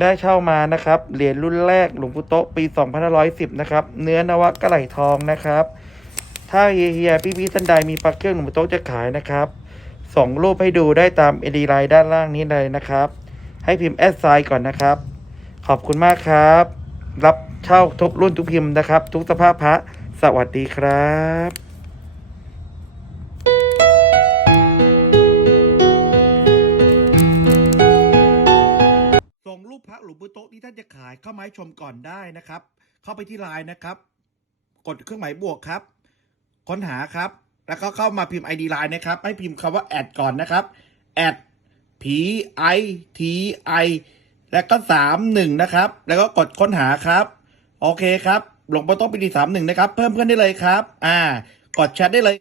ได้เช่ามานะครับเหรียญรุ่นแรกหลวงปู่โตปี 2510 นะครับ เนื้อนวะกระไหลทองนะครับ ถ้าเฮียๆพี่ๆท่านใดมีปักเครื่องหลวงปู่โตจะขายนะครับส่งรูปให้ดูได้ตามเอดีไลน์ด้านล่างนี้เลยนะครับ ให้พิมพ์แอดไซน์ก่อนนะครับ ขอบคุณมากครับ รับเช่าทุกรุ่นทุกพิมพ์นะครับ ทุกสภาพพระ สวัสดีครับ ปพระหลวงปู่โต๊ะที่ท่านจะขายเข้ามาให้ชมก่อนได้นะครับ เข้าไปที่ไลน์นะครับ กดเครื่องหมายบวกครับ ค้นหาครับ แล้วก็เข้ามาพิมพ์ ID ไลน์นะครับ ให้พิมพ์คำว่าแอดก่อนนะครับแอด P I T I แล้วก็สามหนึ่งนะครับ แล้วก็กดค้นหาครับ โอเคครับ หลวงปู่โต๊ะปีดีสามหนึ่งนะครับ เพิ่มเพื่อนได้เลยครับ อ่า กดแชทได้เลย